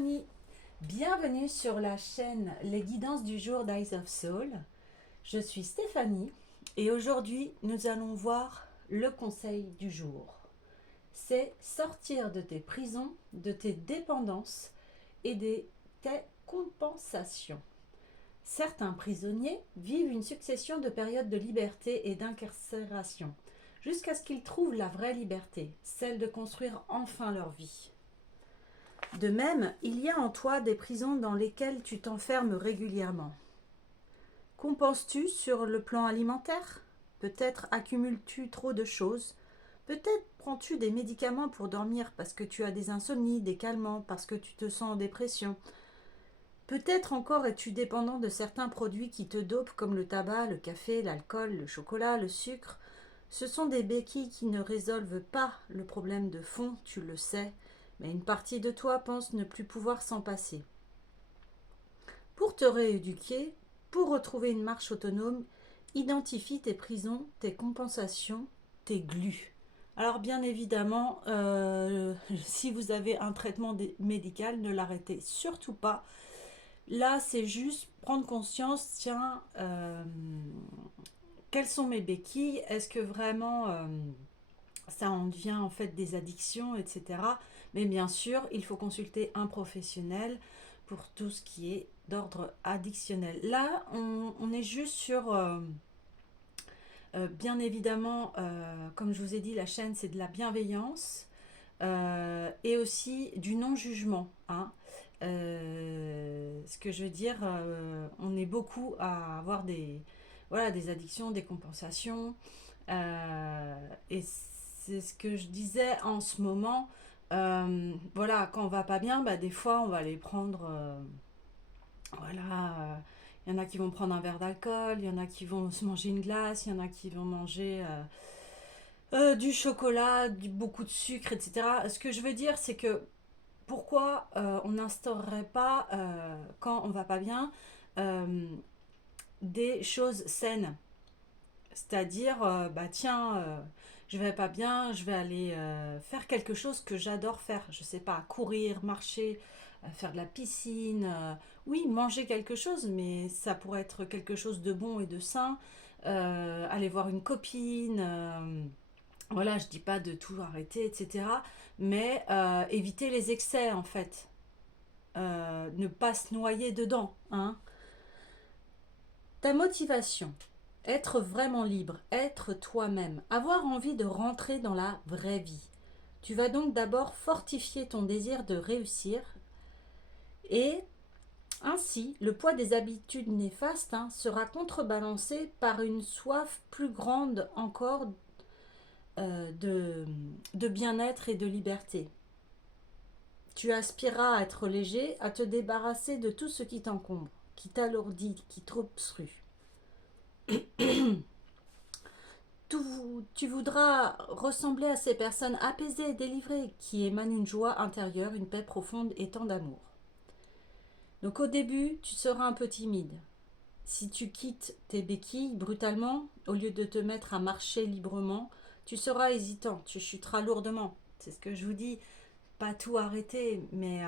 Stéphanie, bienvenue sur la chaîne Les Guidances du jour d'Eyes of Soul. Je suis Stéphanie et aujourd'hui nous allons voir le conseil du jour. C'est sortir de tes prisons, de tes dépendances et de tes compensations. Certains prisonniers vivent une succession de périodes de liberté et d'incarcération jusqu'à ce qu'ils trouvent la vraie liberté, celle de construire enfin leur vie. De même, il y a en toi des prisons dans lesquelles tu t'enfermes régulièrement. Compenses-tu sur le plan alimentaire? Peut-être accumules-tu trop de choses? Peut-être prends-tu des médicaments pour dormir parce que tu as des insomnies, des calmants, parce que tu te sens en dépression. Peut-être encore es-tu dépendant de certains produits qui te dopent comme le tabac, le café, l'alcool, le chocolat, le sucre. Ce sont des béquilles qui ne résolvent pas le problème de fond, tu le sais, mais une partie de toi pense ne plus pouvoir s'en passer. Pour te rééduquer, pour retrouver une marche autonome, identifie tes prisons, tes compensations, tes glues. Alors bien évidemment, si vous avez un traitement médical, ne l'arrêtez surtout pas. Là, c'est juste prendre conscience, tiens, quelles sont mes béquilles? Est-ce que vraiment ça en devient en fait des addictions, etc. Mais bien sûr, il faut consulter un professionnel pour tout ce qui est d'ordre addictionnel. Là, on est juste sur, bien évidemment, comme je vous ai dit, la chaîne, c'est de la bienveillance et aussi du non-jugement. Hein. Ce que je veux dire, on est beaucoup à avoir voilà, des addictions, des compensations. Et c'est ce que je disais en ce moment. Voilà, quand on va pas bien, bah, des fois on va aller prendre. Voilà, il y en a qui vont prendre un verre d'alcool, il y en a qui vont se manger une glace, il y en a qui vont manger du chocolat, beaucoup de sucre, etc. Ce que je veux dire, c'est que pourquoi on n'instaurerait pas, quand on va pas bien, euh, des choses saines? C'est-à-dire, bah tiens, je vais pas bien, je vais aller faire quelque chose que j'adore faire. Je sais pas, courir, marcher, faire de la piscine. Oui, manger quelque chose, mais ça pourrait être quelque chose de bon et de sain. Aller voir une copine. Voilà, je dis pas de tout arrêter, etc. Mais éviter les excès, en fait. Ne pas se noyer dedans, hein. Ta motivation, être vraiment libre, être toi-même, avoir envie de rentrer dans la vraie vie. Tu vas donc d'abord fortifier ton désir de réussir et ainsi le poids des habitudes néfastes sera contrebalancé par une soif plus grande encore de bien-être et de liberté. Tu aspireras à être léger, à te débarrasser de tout ce qui t'encombre, qui t'alourdit, qui t'obstrue. Tu voudras ressembler à ces personnes apaisées et délivrées qui émanent une joie intérieure, une paix profonde et tant d'amour. Donc au début, tu seras un peu timide. Si tu quittes tes béquilles brutalement, au lieu de te mettre à marcher librement, tu seras hésitant, tu chuteras lourdement. C'est ce que je vous dis, pas tout arrêter, mais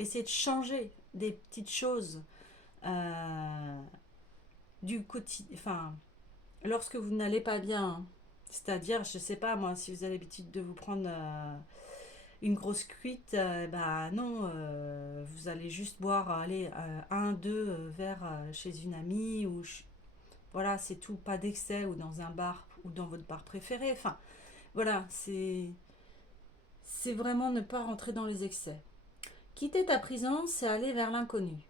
essayer de changer des petites choses du quotidien, enfin, lorsque vous n'allez pas bien, hein. C'est-à-dire, je sais pas moi, si vous avez l'habitude de vous prendre une grosse cuite, bah non, vous allez juste boire, allez, un, deux verres chez une amie, voilà, c'est tout, pas d'excès, ou dans un bar, ou dans votre bar préféré. Enfin, voilà, c'est vraiment ne pas rentrer dans les excès. Quitter ta prison, c'est aller vers l'inconnu.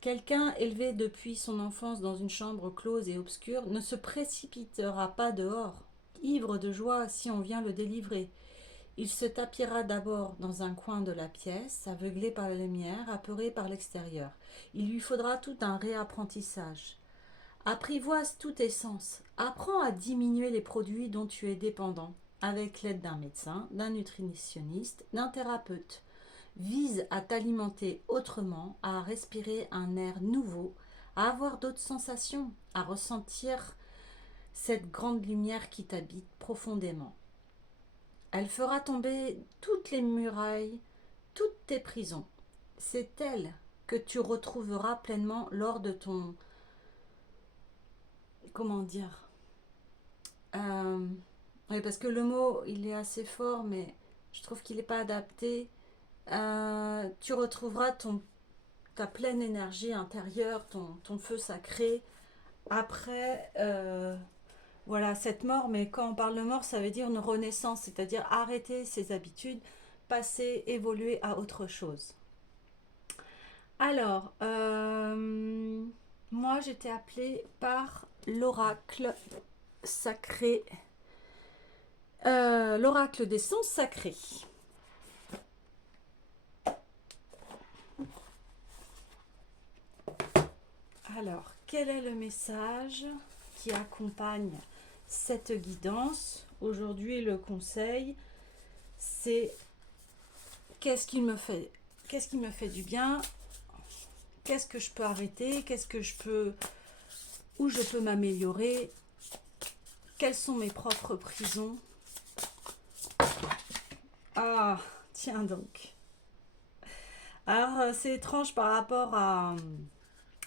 Quelqu'un élevé depuis son enfance dans une chambre close et obscure ne se précipitera pas dehors, ivre de joie si on vient le délivrer. Il se tapira d'abord dans un coin de la pièce, aveuglé par la lumière, apeuré par l'extérieur. Il lui faudra tout un réapprentissage. Apprivoise tous tes sens. Apprends à diminuer les produits dont tu es dépendant, avec l'aide d'un médecin, d'un nutritionniste, d'un thérapeute. Vise à t'alimenter autrement, à respirer un air nouveau, à avoir d'autres sensations, à ressentir cette grande lumière qui t'habite profondément. Elle fera tomber toutes les murailles toutes tes prisons. C'est elles que tu retrouveras pleinement lors de ton... Comment dire oui, parce que le mot, il est assez fort, mais je trouve qu'il n'est pas adapté. Tu retrouveras ta pleine énergie intérieure, ton feu sacré. Après, voilà, cette mort, mais quand on parle de mort, ça veut dire une renaissance, c'est-à-dire arrêter ses habitudes, passer, évoluer à autre chose. Alors, moi, j'étais appelée par l'oracle sacré, l'oracle des sens sacrés. Alors, quel est le message qui accompagne cette guidance? Aujourd'hui, le conseil, c'est qu'est-ce qui me fait du bien, qu'est-ce que je peux arrêter, où je peux m'améliorer, quelles sont mes propres prisons. Ah, tiens donc. Alors, c'est étrange par rapport à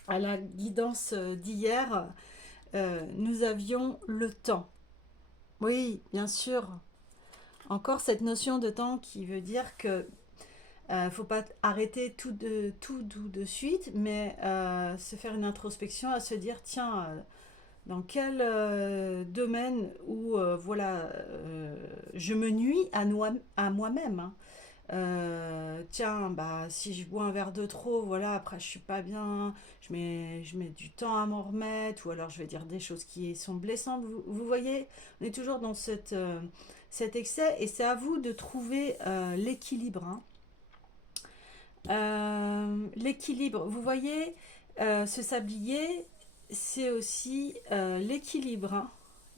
la guidance d'hier. Nous avions le temps. Oui, bien sûr. Encore cette notion de temps qui veut dire que faut pas arrêter tout de suite, mais se faire une introspection, à se dire tiens, dans quel domaine où voilà, je me nuis à moi-même. Hein. Tiens, bah si je bois un verre de trop, voilà, après je suis pas bien, je mets du temps à m'en remettre, ou alors je vais dire des choses qui sont blessantes. Vous voyez, on est toujours dans cet excès, et c'est à vous de trouver l'équilibre. Hein. L'équilibre, vous voyez, ce sablier, c'est aussi l'équilibre. Hein.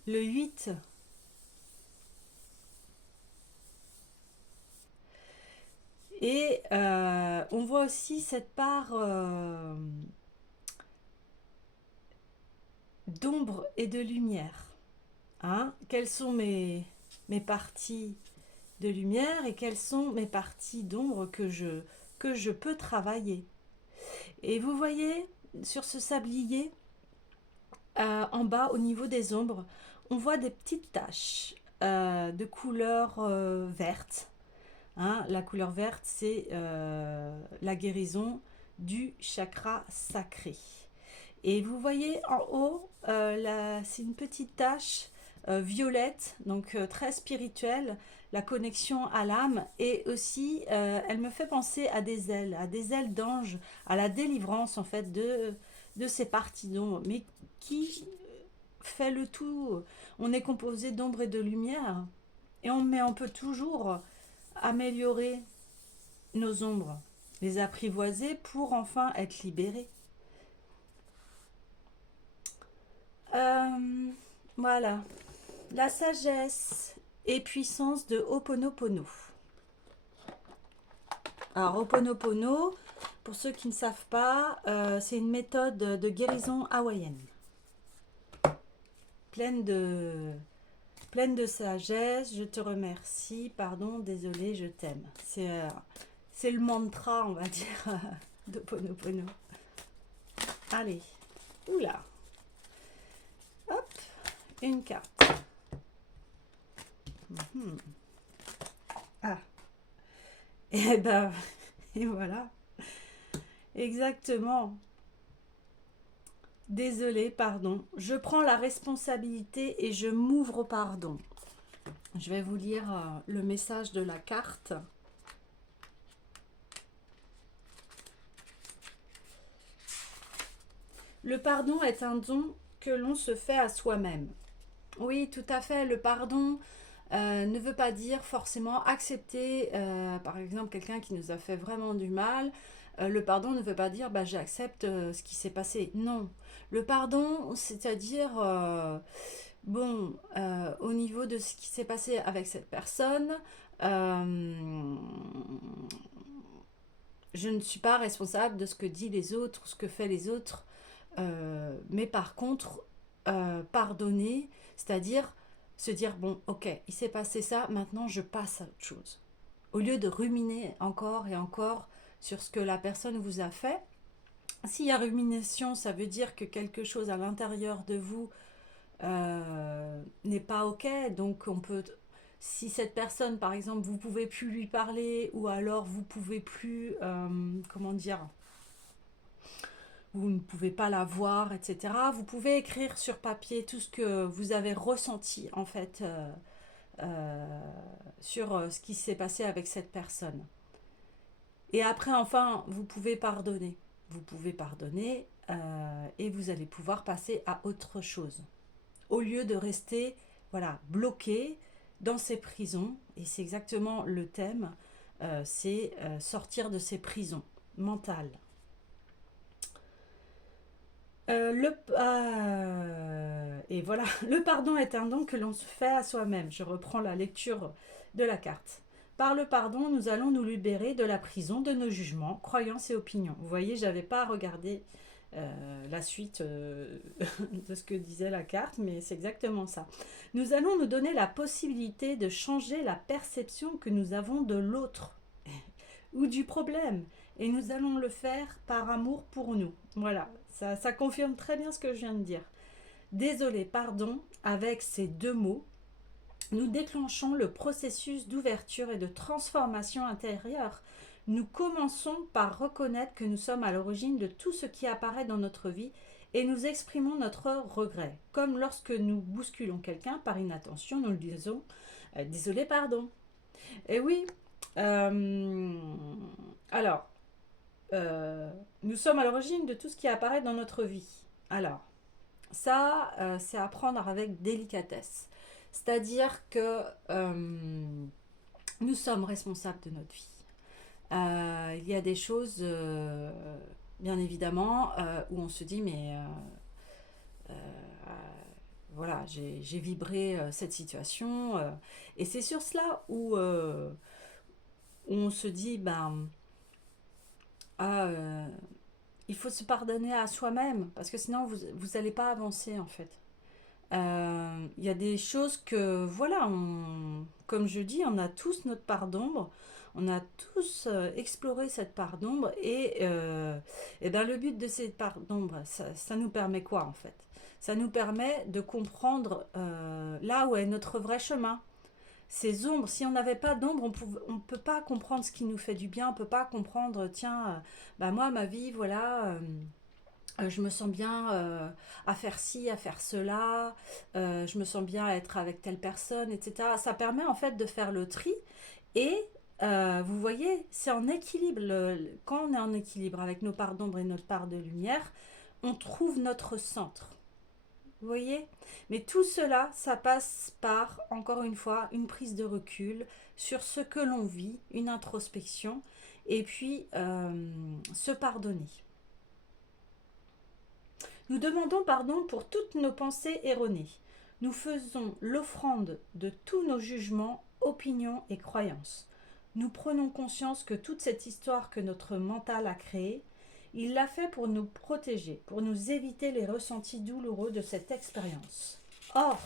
Le 8. Et on voit aussi cette part d'ombre et de lumière. Hein. Quelles sont mes parties de lumière et quelles sont mes parties d'ombre que je peux travailler. Et vous voyez, sur ce sablier, en bas, au niveau des ombres, on voit des petites taches de couleur verte. Hein, la couleur verte, c'est la guérison du chakra sacré. Et vous voyez en haut, c'est une petite tache violette, donc très spirituelle, la connexion à l'âme. Et aussi, elle me fait penser à des ailes d'ange, à la délivrance en fait de ces parties d'ombre. Mais qui fait le tout? On est composé d'ombre et de lumière. Mais on peut toujours améliorer nos ombres, les apprivoiser pour enfin être libérés. Voilà, la sagesse et puissance de Ho'oponopono. Alors Ho'oponopono, pour ceux qui ne savent pas, c'est une méthode de guérison hawaïenne, pleine de sagesse. Je te remercie, pardon, désolé, je t'aime. C'est le mantra, on va dire, de Ho'oponopono. Allez, oula. Hop, une carte. Ah, et ben, et voilà. Exactement. Désolé, pardon. Je prends la responsabilité et je m'ouvre au pardon. Je vais vous lire le message de la carte. Le pardon est un don que l'on se fait à soi-même. Oui, tout à fait. Le pardon ne veut pas dire forcément accepter, par exemple, quelqu'un qui nous a fait vraiment du mal. Le pardon ne veut pas dire bah, j'accepte ce qui s'est passé. Non. Le pardon, c'est-à-dire, bon, au niveau de ce qui s'est passé avec cette personne, je ne suis pas responsable de ce que disent les autres, ce que font les autres. Mais par contre, pardonner, c'est-à-dire se dire, bon, ok, il s'est passé ça, maintenant je passe à autre chose. Au lieu de ruminer encore et encore sur ce que la personne vous a fait, s'il y a rumination, ça veut dire que quelque chose à l'intérieur de vous n'est pas ok. Donc on peut, si cette personne, par exemple, vous pouvez plus lui parler, ou alors vous pouvez plus, comment dire, vous ne pouvez pas la voir, etc. Vous pouvez écrire sur papier tout ce que vous avez ressenti en fait sur ce qui s'est passé avec cette personne. Et après, enfin, vous pouvez pardonner. Vous pouvez pardonner et vous allez pouvoir passer à autre chose. Au lieu de rester, voilà, bloqué dans ces prisons. Et c'est exactement le thème, c'est sortir de ces prisons mentales. Et voilà, le pardon est un don que l'on se fait à soi-même. Je reprends la lecture de la carte. Par le pardon, nous allons nous libérer de la prison de nos jugements, croyances et opinions. Vous voyez, j'avais pas regardé la suite de ce que disait la carte, mais c'est exactement ça. Nous allons nous donner la possibilité de changer la perception que nous avons de l'autre ou du problème. Et nous allons le faire par amour pour nous. Voilà, ça confirme très bien ce que je viens de dire. Désolé, pardon, avec ces deux mots, nous déclenchons le processus d'ouverture et de transformation intérieure. Nous commençons par reconnaître que nous sommes à l'origine de tout ce qui apparaît dans notre vie et nous exprimons notre regret. Comme lorsque nous bousculons quelqu'un par inattention, nous le disons désolé, pardon. Et oui, euh, alors, nous sommes à l'origine de tout ce qui apparaît dans notre vie. Alors, ça, c'est à prendre avec délicatesse. C'est-à-dire que nous sommes responsables de notre vie. Il y a des choses, bien évidemment, où on se dit, mais euh, voilà, j'ai vibré cette situation. Et c'est sur cela où on se dit, ben, ah, il faut se pardonner à soi-même, parce que sinon, vous n'allez pas avancer, en fait. Il y a des choses que, voilà, comme je dis, on a tous notre part d'ombre, on a tous exploré cette part d'ombre, et ben, le but de cette part d'ombre, ça nous permet quoi en fait? Ça nous permet de comprendre là où est notre vrai chemin. Ces ombres, si on n'avait pas d'ombre, on ne peut pas comprendre ce qui nous fait du bien, on ne peut pas comprendre, tiens, bah moi, ma vie, voilà. Je me sens bien à faire ci, à faire cela, je me sens bien à être avec telle personne, etc. Ça permet en fait de faire le tri et vous voyez, c'est en équilibre. Quand on est en équilibre avec nos parts d'ombre et notre part de lumière, on trouve notre centre. Vous voyez? Mais tout cela, ça passe par, encore une fois, une prise de recul sur ce que l'on vit, une introspection, et puis se pardonner. Nous demandons pardon pour toutes nos pensées erronées. Nous faisons l'offrande de tous nos jugements, opinions et croyances. Nous prenons conscience que toute cette histoire que notre mental a créée, il l'a fait pour nous protéger, pour nous éviter les ressentis douloureux de cette expérience. Or,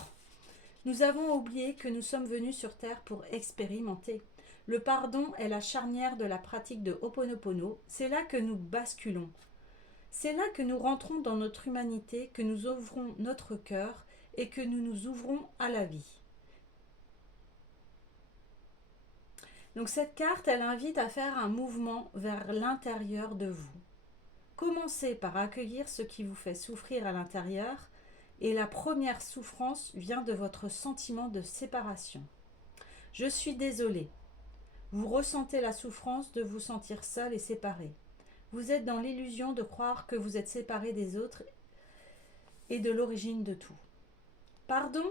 nous avons oublié que nous sommes venus sur Terre pour expérimenter. Le pardon est la charnière de la pratique de Ho'oponopono. C'est là que nous basculons. C'est là que nous rentrons dans notre humanité, que nous ouvrons notre cœur et que nous nous ouvrons à la vie. Donc cette carte, elle invite à faire un mouvement vers l'intérieur de vous. Commencez par accueillir ce qui vous fait souffrir à l'intérieur et la première souffrance vient de votre sentiment de séparation. Je suis désolée. Vous ressentez la souffrance de vous sentir seul et séparé. Vous êtes dans l'illusion de croire que vous êtes séparé des autres et de l'origine de tout. Pardon?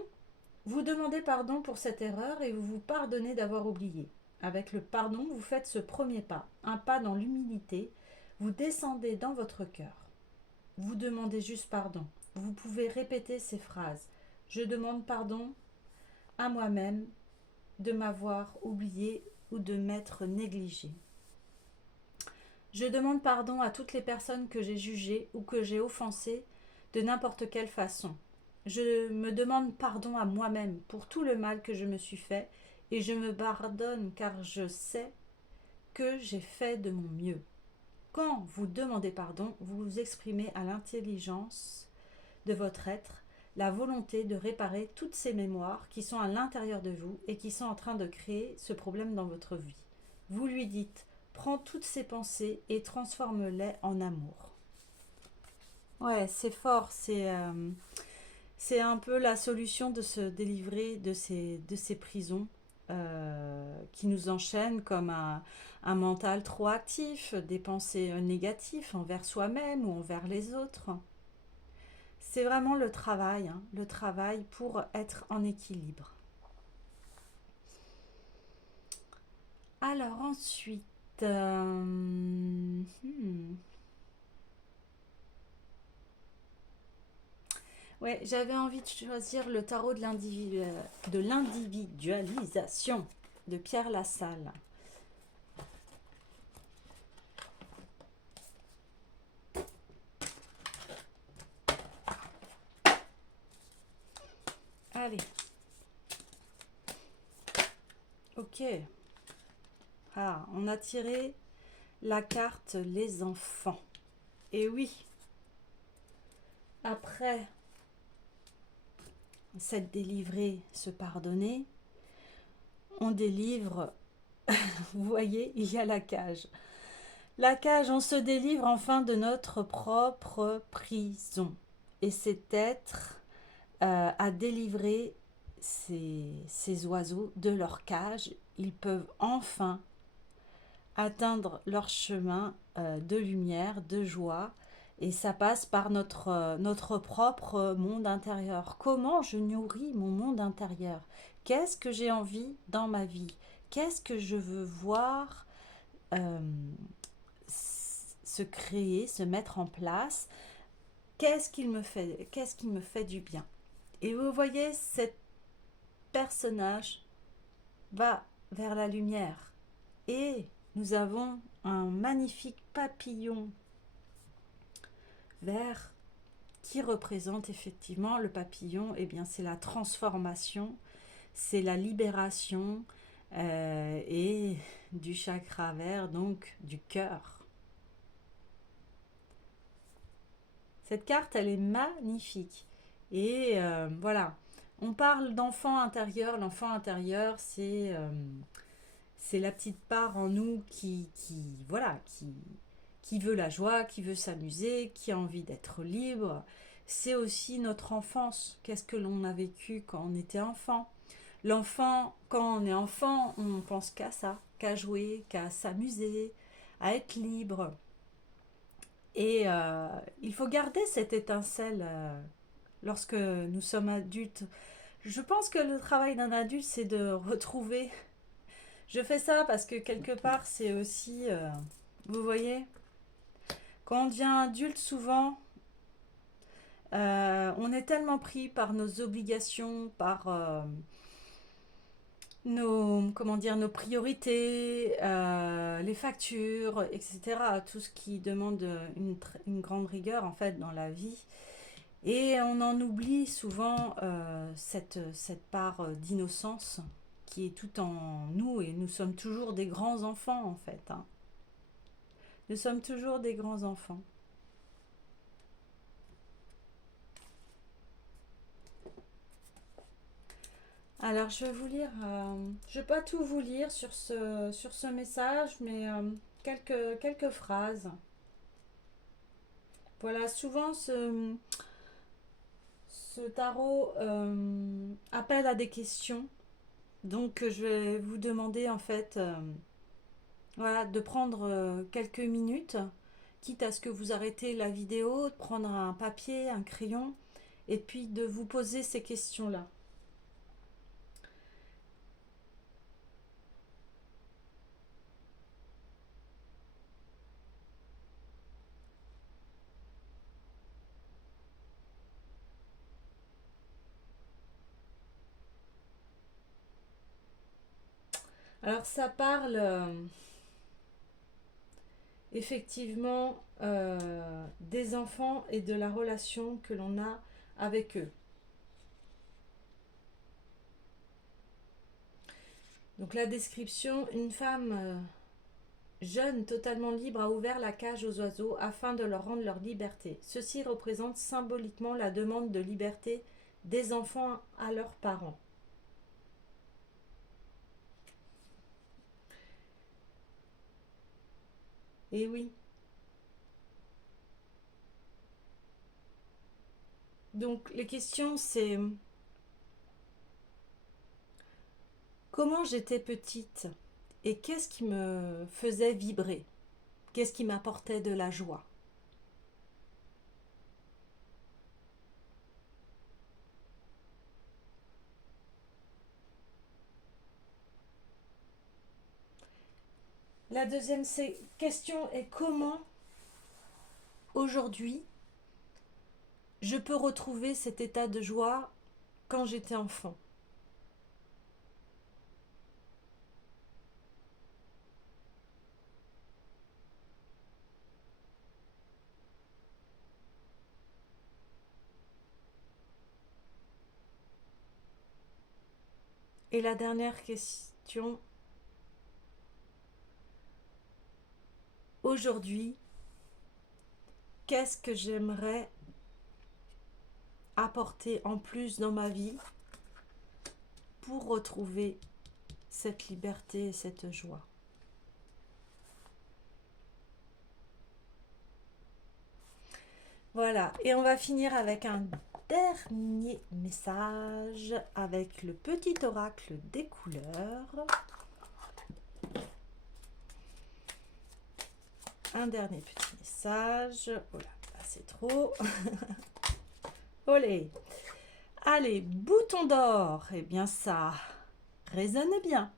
Vous demandez pardon pour cette erreur et vous vous pardonnez d'avoir oublié. Avec le pardon, vous faites ce premier pas, un pas dans l'humilité. Vous descendez dans votre cœur. Vous demandez juste pardon. Vous pouvez répéter ces phrases. Je demande pardon à moi-même de m'avoir oublié ou de m'être négligé. Je demande pardon à toutes les personnes que j'ai jugées ou que j'ai offensées de n'importe quelle façon. Je me demande pardon à moi-même pour tout le mal que je me suis fait et je me pardonne car je sais que j'ai fait de mon mieux. Quand vous demandez pardon, vous exprimez à l'intelligence de votre être la volonté de réparer toutes ces mémoires qui sont à l'intérieur de vous et qui sont en train de créer ce problème dans votre vie. Vous lui dites, prends toutes ces pensées et transforme-les en amour. Ouais, c'est fort, c'est un peu la solution de se délivrer de ces prisons qui nous enchaînent comme un mental trop actif, des pensées négatives envers soi-même ou envers les autres. C'est vraiment le travail, hein, le travail pour être en équilibre. Alors ensuite, ouais, j'avais envie de choisir le tarot de l'individualisation de Pierre Lassalle. Allez. Ok. Ah, on a tiré la carte les enfants. Et oui, après s'être délivré, se pardonner, on délivre, vous voyez, il y a la cage. La cage, on se délivre enfin de notre propre prison. Et c'est être à délivrer ces oiseaux de leur cage. Ils peuvent enfin atteindre leur chemin de lumière, de joie. Et ça passe par notre propre monde intérieur. Comment je nourris mon monde intérieur? Qu'est-ce que j'ai envie dans ma vie? Qu'est-ce que je veux voir euh, se créer, se mettre en place? Qu'est-ce qui me fait du bien? Et vous voyez, cet personnage va vers la lumière. Et nous avons un magnifique papillon vert qui représente effectivement le papillon. Eh bien, c'est la transformation, c'est la libération et du chakra vert, donc du cœur. Cette carte, elle est magnifique. Et voilà, on parle d'enfant intérieur. L'enfant intérieur, c'est la petite part en nous voilà, qui veut la joie, qui veut s'amuser, qui a envie d'être libre. C'est aussi notre enfance. Qu'est-ce que l'on a vécu quand on était enfant? L'enfant, quand on est enfant, on pense qu'à ça, qu'à jouer, qu'à s'amuser, à être libre. Et il faut garder cette étincelle lorsque nous sommes adultes. Je pense que le travail d'un adulte, c'est de retrouver. Je fais ça parce que quelque part, c'est aussi, vous voyez, quand on devient adulte, souvent, on est tellement pris par nos obligations, par comment dire, nos priorités, les factures, etc. Tout ce qui demande une grande rigueur, en fait, dans la vie. Et on en oublie souvent cette part d'innocence qui est tout en nous, et nous sommes toujours des grands enfants, en fait, hein. Nous sommes toujours des grands enfants. Alors, je vais vous lire, je ne vais pas tout vous lire sur ce message, mais quelques phrases. Voilà, souvent ce tarot appelle à des questions. Donc, je vais vous demander en fait voilà, de prendre quelques minutes, quitte à ce que vous arrêtez la vidéo, de prendre un papier, un crayon, et puis de vous poser ces questions-là. Alors, ça parle effectivement des enfants et de la relation que l'on a avec eux. Donc la description, une femme jeune, totalement libre, a ouvert la cage aux oiseaux afin de leur rendre leur liberté. Ceci représente symboliquement la demande de liberté des enfants à leurs parents. Et oui. Donc les questions, c'est comment j'étais petite et qu'est-ce qui me faisait vibrer? Qu'est-ce qui m'apportait de la joie? La deuxième question est comment aujourd'hui je peux retrouver cet état de joie quand j'étais enfant? Et la dernière question, aujourd'hui, qu'est-ce que j'aimerais apporter en plus dans ma vie pour retrouver cette liberté et cette joie? Voilà, et on va finir avec un dernier message avec le petit oracle des couleurs. Un dernier petit message. Oh là, c'est trop. Olé. Allez, bouton d'or. Eh bien ça résonne bien.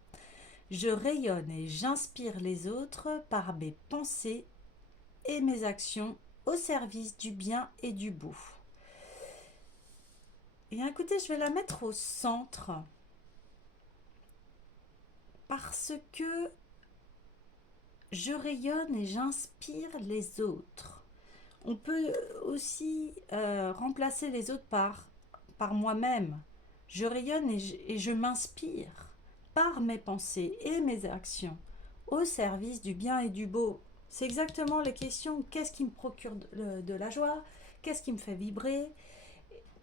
Je rayonne et j'inspire les autres par mes pensées et mes actions au service du bien et du beau. Et écoutez, je vais la mettre au centre parce que je rayonne et j'inspire les autres. On peut aussi remplacer les autres par moi-même. Je rayonne et je m'inspire par mes pensées et mes actions au service du bien et du beau. C'est exactement les questions. Qu'est-ce qui me procure de la joie? Qu'est-ce qui me fait vibrer?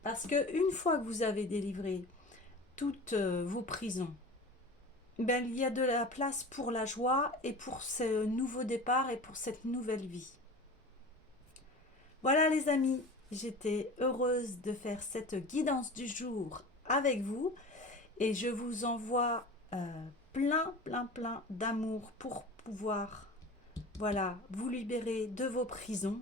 Parce qu'une fois que vous avez délivré toutes vos prisons, ben, il y a de la place pour la joie et pour ce nouveau départ et pour cette nouvelle vie. Voilà les amis, j'étais heureuse de faire cette guidance du jour avec vous et je vous envoie plein d'amour pour pouvoir vous libérer de vos prisons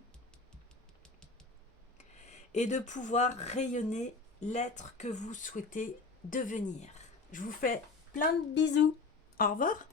et de pouvoir rayonner l'être que vous souhaitez devenir. Je vous fais plein de bisous. Au revoir.